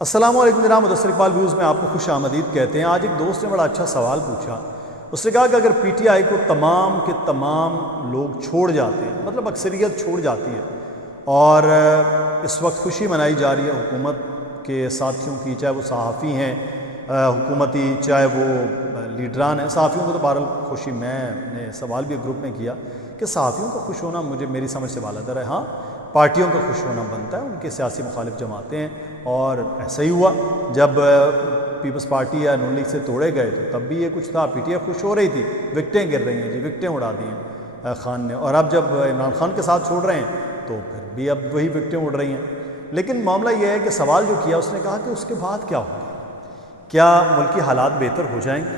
السلام علیکم جناب، مدثر اقبال ویوز میں آپ کو خوش آمدید کہتے ہیں۔ آج ایک دوست نے بڑا اچھا سوال پوچھا۔ اس نے کہا کہ اگر پی ٹی آئی کو تمام کے تمام لوگ چھوڑ جاتے ہیں، مطلب اکثریت چھوڑ جاتی ہے، اور اس وقت خوشی منائی جا رہی ہے حکومت کے ساتھیوں کی، چاہے وہ صحافی ہیں حکومتی، چاہے وہ لیڈران ہیں۔ صحافیوں کو تو بہرحال خوشی، میں نے سوال بھی گروپ میں کیا کہ صحافیوں کا خوش ہونا میری سمجھ سے بالاتر ہے۔ ہاں، پارٹیوں کا خوش ہونا بنتا ہے، ان کے سیاسی مخالف جماعتیں ہیں، اور ایسا ہی ہوا جب پیپلز پارٹی یا نون لیگ سے توڑے گئے تو تب بھی یہ کچھ تھا، پی ٹی آئی خوش ہو رہی تھی، وکٹیں گر رہی ہیں جی، وکٹیں اڑا دی ہیں خان نے، اور اب جب عمران خان کے ساتھ چھوڑ رہے ہیں تو پھر بھی اب وہی وکٹیں اڑ رہی ہیں۔ لیکن معاملہ یہ ہے کہ سوال جو کیا اس نے کہا کہ اس کے بعد کیا ہوگا، کیا ملکی حالات بہتر ہو جائیں گے،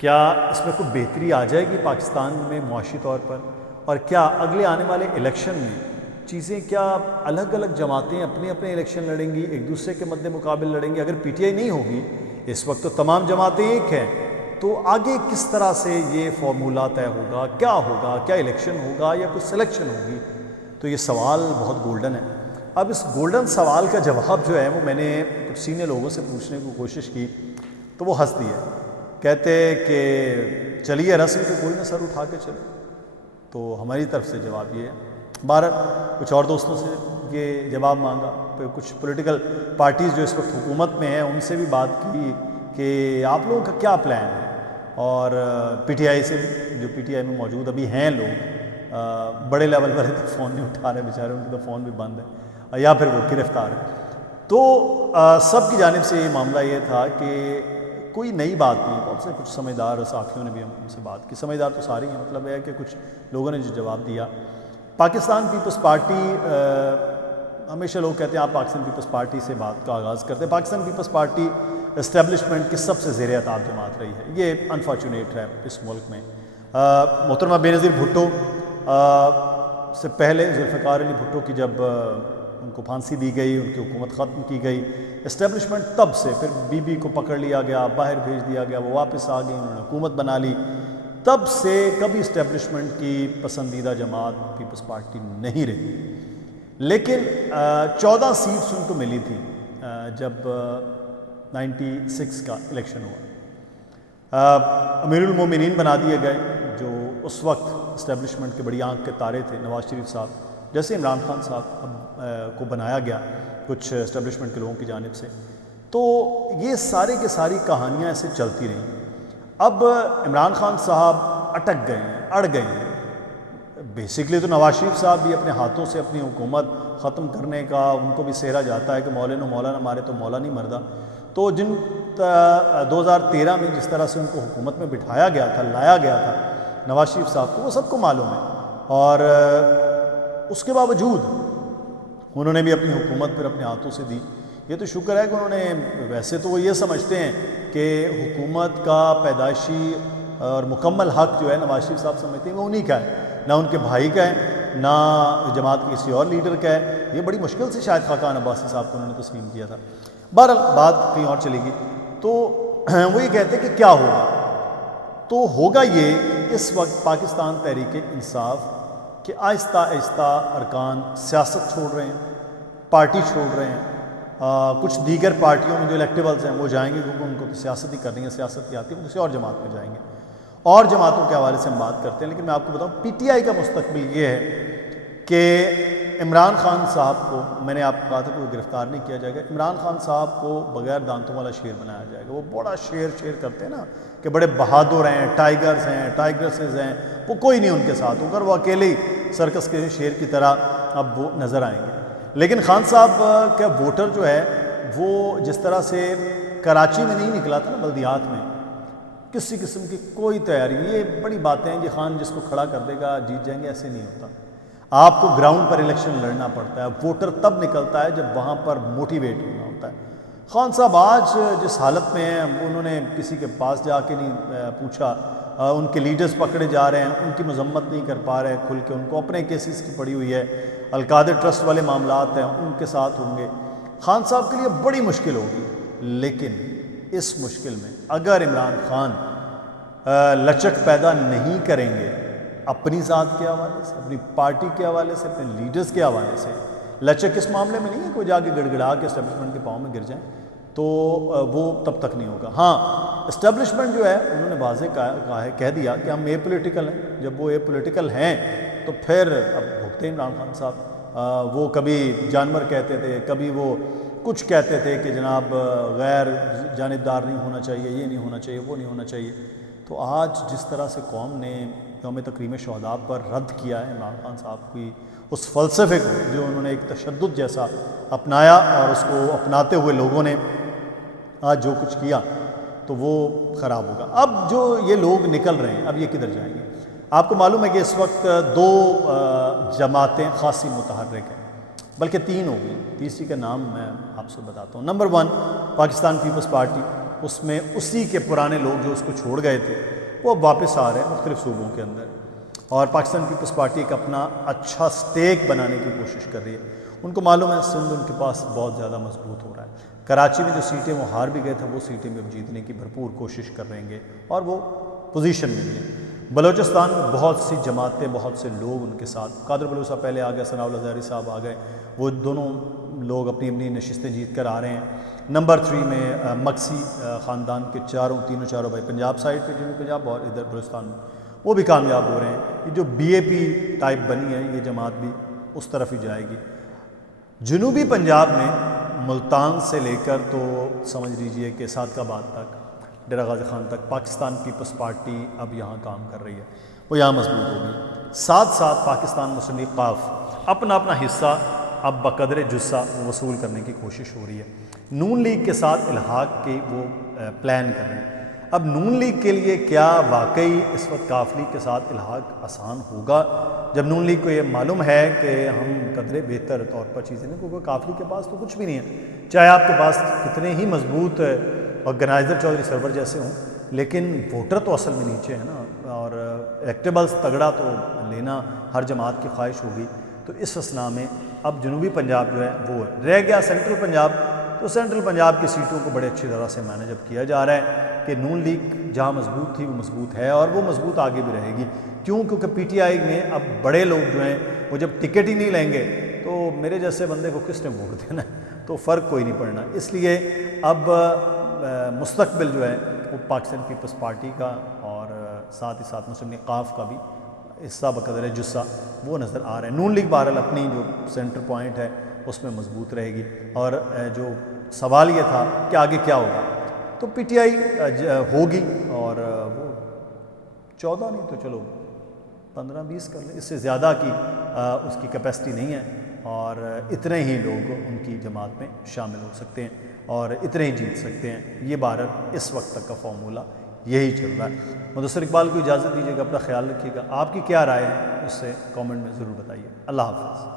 کیا اس میں کوئی بہتری آ جائے گی پاکستان میں معاشی طور پر، اور کیا اگلے آنے والے الیکشن میں چیزیں، کیا الگ الگ جماعتیں اپنے اپنے الیکشن لڑیں گی، ایک دوسرے کے مد مقابل لڑیں گی؟ اگر پی ٹی آئی نہیں ہوگی، اس وقت تو تمام جماعتیں ایک ہیں، تو آگے کس طرح سے یہ فارمولہ طے ہوگا، کیا الیکشن ہوگا یا کوئی سلیکشن ہوگی؟ تو یہ سوال بہت گولڈن ہے۔ اب اس گولڈن سوال کا جواب جو ہے وہ میں نے کچھ سینئر لوگوں سے پوچھنے کی کوشش کی تو وہ ہنس دیے، کہتے کہ چلیے رسم پہ کوئی نہ سر اٹھا کے چلے۔ تو ہماری طرف سے جواب یہ ہے، بہرحال کچھ اور دوستوں سے یہ جواب مانگا، پھر کچھ پولیٹیکل پارٹیز جو اس وقت حکومت میں ہیں ان سے بھی بات کی کہ آپ لوگوں کا کیا پلان ہے، اور پی ٹی آئی سے بھی، جو پی ٹی آئی میں موجود ابھی ہیں لوگ، بڑے لیول والے تو فون نہیں اٹھا رہے بیچارے، ان کے تو فون بھی بند ہے یا پھر وہ گرفتار ہے۔ تو سب کی جانب سے یہ معاملہ یہ تھا کہ کوئی نئی بات نہیں، بہت سے کچھ سمجھدار صحافیوں نے بھی ہم سے بات کی، سمجھدار تو سارے ہیں، مطلب ہے کہ کچھ لوگوں نے جو جواب دیا، پاکستان پیپلز پارٹی، ہمیشہ لوگ کہتے ہیں آپ پاکستان پیپلز پارٹی سے بات کا آغاز کرتے ہیں۔ پاکستان پیپلز پارٹی اسٹیبلشمنٹ کی سب سے زیر اطاعت جماعت رہی ہے، یہ انفارچونیٹ ہے اس ملک میں۔ محترمہ بینظیر بھٹو سے پہلے ذوالفقار علی بھٹو کی جب ان کو پھانسی دی گئی، ان کی حکومت ختم کی گئی، اسٹیبلشمنٹ تب سے، پھر بی بی کو پکڑ لیا گیا، باہر بھیج دیا گیا، وہ واپس آ گئی، انہوں نے حکومت بنا لی، تب سے کبھی اسٹیبلشمنٹ کی پسندیدہ جماعت پیپلز پارٹی نہیں رہی۔ لیکن 14 سیٹس ان کو ملی تھی جب 96 کا الیکشن ہوا۔ امیر المومنین بنا دیے گئے، جو اس وقت اسٹیبلشمنٹ کے بڑی آنکھ کے تارے تھے، نواز شریف صاحب، جیسے عمران خان صاحب کو بنایا گیا کچھ اسٹیبلشمنٹ کے لوگوں کی جانب سے، تو یہ سارے کے ساری کہانیاں ایسے چلتی رہیں۔ اب عمران خان صاحب اٹک گئے ہیں، اڑ گئے ہیں۔ بیسکلی تو نواز شریف صاحب بھی اپنے ہاتھوں سے اپنی حکومت ختم کرنے کا ان کو بھی سہرا جاتا ہے کہ مولا نہ مارے تو مولا نہیں مردہ۔ تو 2013 میں جس طرح سے ان کو حکومت میں بٹھایا گیا تھا، لایا گیا تھا نواز شریف صاحب کو، وہ سب کو معلوم ہے، اور اس کے باوجود انہوں نے بھی اپنی حکومت پھر اپنے ہاتھوں سے دی۔ یہ تو شکر ہے کہ انہوں نے، ویسے تو وہ یہ سمجھتے ہیں کہ حکومت کا پیدائشی اور مکمل حق جو ہے نواز شریف صاحب سمجھتے ہیں وہ انہی کا ہے، نہ ان کے بھائی کا ہے، نہ جماعت کے کسی اور لیڈر کا ہے۔ یہ بڑی مشکل سے شاید خاقان عباسی صاحب کو انہوں نے تسلیم کیا تھا۔ بہرحال بات کہیں اور چلے گی، تو وہ یہ کہتے ہیں کہ کیا ہوگا، تو ہوگا یہ کہ اس وقت پاکستان تحریک انصاف کہ آہستہ آہستہ ارکان سیاست چھوڑ رہے ہیں، پارٹی چھوڑ رہے ہیں۔ کچھ دیگر پارٹیوں میں جو الیکٹیبلز ہیں وہ جائیں گے، کیونکہ ان کو تو سیاست ہی کرنی ہے، سیاست کی آتی ہے، وہ کسی اور جماعت میں جائیں گے، اور جماعتوں کے حوالے سے ہم بات کرتے ہیں۔ لیکن میں آپ کو بتاؤں پی ٹی آئی کا مستقبل یہ ہے کہ عمران خان صاحب کو، میں نے آپ کو کہا تھا کہ وہ گرفتار نہیں کیا جائے گا، عمران خان صاحب کو بغیر دانتوں والا شیر بنایا جائے گا۔ وہ بڑا شیر کرتے ہیں نا کہ بڑے بہادر ہیں، ٹائیگرز ہیں، ٹائیگرسز ہیں، وہ کوئی نہیں ان کے ساتھ ہوگا، وہ اکیلے ہی سرکس کے شیر کی طرح اب وہ نظر آئیں گے۔ لیکن خان صاحب کا ووٹر جو ہے وہ جس طرح سے کراچی میں نہیں نکلا تھا نا، بلدیات میں کسی قسم کی کوئی تیاری، یہ بڑی باتیں ہیں کہ خان جس کو کھڑا کر دے گا جیت جائیں گے، ایسے نہیں ہوتا۔ آپ کو گراؤنڈ پر الیکشن لڑنا پڑتا ہے، ووٹر تب نکلتا ہے جب وہاں پر موٹیویٹ ہونا ہوتا ہے۔ خان صاحب آج جس حالت میں ہیں، انہوں نے کسی کے پاس جا کے نہیں پوچھا، ان کے لیڈرز پکڑے جا رہے ہیں، ان کی مذمت نہیں کر پا رہے کھل کے، ان کو اپنے کیسز کی پڑی ہوئی ہے، القادر ٹرسٹ والے معاملات ہیں ان کے ساتھ ہوں گے۔ خان صاحب کے لیے بڑی مشکل ہوگی، لیکن اس مشکل میں اگر عمران خان لچک پیدا نہیں کریں گے اپنی ذات کے حوالے سے، اپنی پارٹی کے حوالے سے، اپنے لیڈرز کے حوالے سے، لچک اس معاملے میں نہیں ہے کہ وہ جا کے گڑ گڑا کے اسٹیبلشمنٹ کے پاؤں میں گر جائیں، تو وہ تب تک نہیں ہوگا۔ ہاں اسٹیبلشمنٹ جو ہے انہوں نے واضح کہا ہے، کہہ دیا کہ ہم اے پولیٹیکل ہیں۔ جب وہ اے پولیٹیکل ہیں تو پھر اب بھگتے عمران خان صاحب، وہ کبھی جانور کہتے تھے، کبھی وہ کچھ کہتے تھے کہ جناب غیر جانبدار نہیں ہونا چاہیے، یہ نہیں ہونا چاہیے، وہ نہیں ہونا چاہیے۔ تو آج جس طرح سے قوم نے یوم تکریم شہداء پر رد کیا ہے عمران خان صاحب کی اس فلسفے کو جو انہوں نے ایک تشدد جیسا اپنایا، اور اس کو اپناتے ہوئے لوگوں نے آج جو کچھ کیا تو وہ خراب ہوگا۔ اب جو یہ لوگ نکل رہے ہیں اب یہ کدھر جائیں گے؟ آپ کو معلوم ہے کہ اس وقت دو جماعتیں خاصی متحرک ہیں، بلکہ تین ہو گئی، تیسری کا نام میں آپ سے بتاتا ہوں۔ نمبر 1 پاکستان پیپلز پارٹی، اس میں اسی کے پرانے لوگ جو اس کو چھوڑ گئے تھے وہ اب واپس آ رہے ہیں مختلف صوبوں کے اندر، اور پاکستان پیپلز پارٹی ایک اپنا اچھا سٹیک بنانے کی کوشش کر رہی ہے۔ ان کو معلوم ہے سندھ ان کے پاس بہت زیادہ مضبوط ہو رہا ہے، کراچی میں جو سیٹیں وہ ہار بھی گئے تھے وہ سیٹیں بھی اب جیتنے کی بھرپور کوشش کر رہیں گے، اور وہ پوزیشن میں بھی ہیں۔ بلوچستان میں بہت سی جماعتیں، بہت سے لوگ ان کے ساتھ، قادر بلوچ صاحب پہلے آ گئے، ثناء اللہ زہری صاحب آ گئے، وہ دونوں لوگ اپنی اپنی نشستیں جیت کر آ رہے ہیں۔ نمبر 3 میں مکسی خاندان کے تینوں بھائی پنجاب سائڈ پہ، جنوبی پنجاب اور ادھر بلوچستان میں، وہ بھی کامیاب ہو رہے ہیں۔ یہ جو بی اے پی ٹائپ بنی ہے یہ جماعت بھی اس طرف ہی جائے گی۔ جنوبی پنجاب میں ملتان سے لے کر تو سمجھ لیجئے کہ سعدکاباد تک، ڈیرہ غازی خان تک، پاکستان پیپلز پارٹی اب یہاں کام کر رہی ہے، وہ یہاں مضبوط ہوگی۔ ساتھ ساتھ پاکستان مسلم لیگ قاف اپنا حصہ اب بقدر جثہ وصول کرنے کی کوشش ہو رہی ہے۔ نون لیگ کے ساتھ الحاق کے وہ پلان کر رہے ہیں۔ اب نون لیگ کے لیے کیا واقعی اس وقت کاف لیگ کے ساتھ الحاق آسان ہوگا، جب نون لیگ کو یہ معلوم ہے کہ ہم قدرے بہتر طور پر چیزیں نہیں، کیونکہ کاف لیگ کے پاس تو کچھ بھی نہیں ہے، چاہے آپ کے پاس کتنے ہی مضبوط آرگنائزر چودھری سرور جیسے ہوں، لیکن ووٹر تو اصل میں نیچے ہے نا، اور الیکٹیبلز تگڑا تو لینا ہر جماعت کی خواہش ہوگی۔ تو اس اسنا میں اب جنوبی پنجاب جو ہے وہ رہ گیا سینٹرل پنجاب، تو سینٹرل پنجاب کی سیٹوں کو بڑے اچھی طرح سے مینیج اب کیا جا رہا ہے کہ نون لیگ جہاں مضبوط تھی وہ مضبوط ہے، اور وہ مضبوط آگے بھی رہے گی۔ کیونکہ پی ٹی آئی میں اب بڑے لوگ جو ہیں وہ جب ٹکٹ ہی نہیں لیں گے تو میرے جیسے بندے کو کس نے ووٹ دینا ہے، تو فرق کوئی نہیں پڑنا۔ اس لیے اب مستقبل جو ہے وہ پاکستان پیپلز پارٹی کا اور ساتھ ہی ساتھ مسلم لیگ قاف کا بھی حصہ بقدر جثہ وہ نظر آ رہا ہے۔ نون لیگ بہرحال اپنی جو سینٹر پوائنٹ ہے اس میں مضبوط رہے گی، اور جو سوال یہ تھا کہ آگے کیا ہوگا، تو پی ٹی آئی ہوگی، اور وہ 14 نہیں تو چلو 15-20 کر لیں، اس سے زیادہ کی اس کی کیپیسٹی نہیں ہے، اور اتنے ہی لوگ ان کی جماعت میں شامل ہو سکتے ہیں اور اتنے ہی جیت سکتے ہیں۔ یہ بھارت اس وقت تک کا فارمولہ یہی چل رہا ہے۔ مدثر اقبال کو اجازت دیجیے گا، اپنا خیال رکھیے گا۔ آپ کی کیا رائے ہے اس سے کامنٹ میں ضرور بتائیے۔ اللہ حافظ۔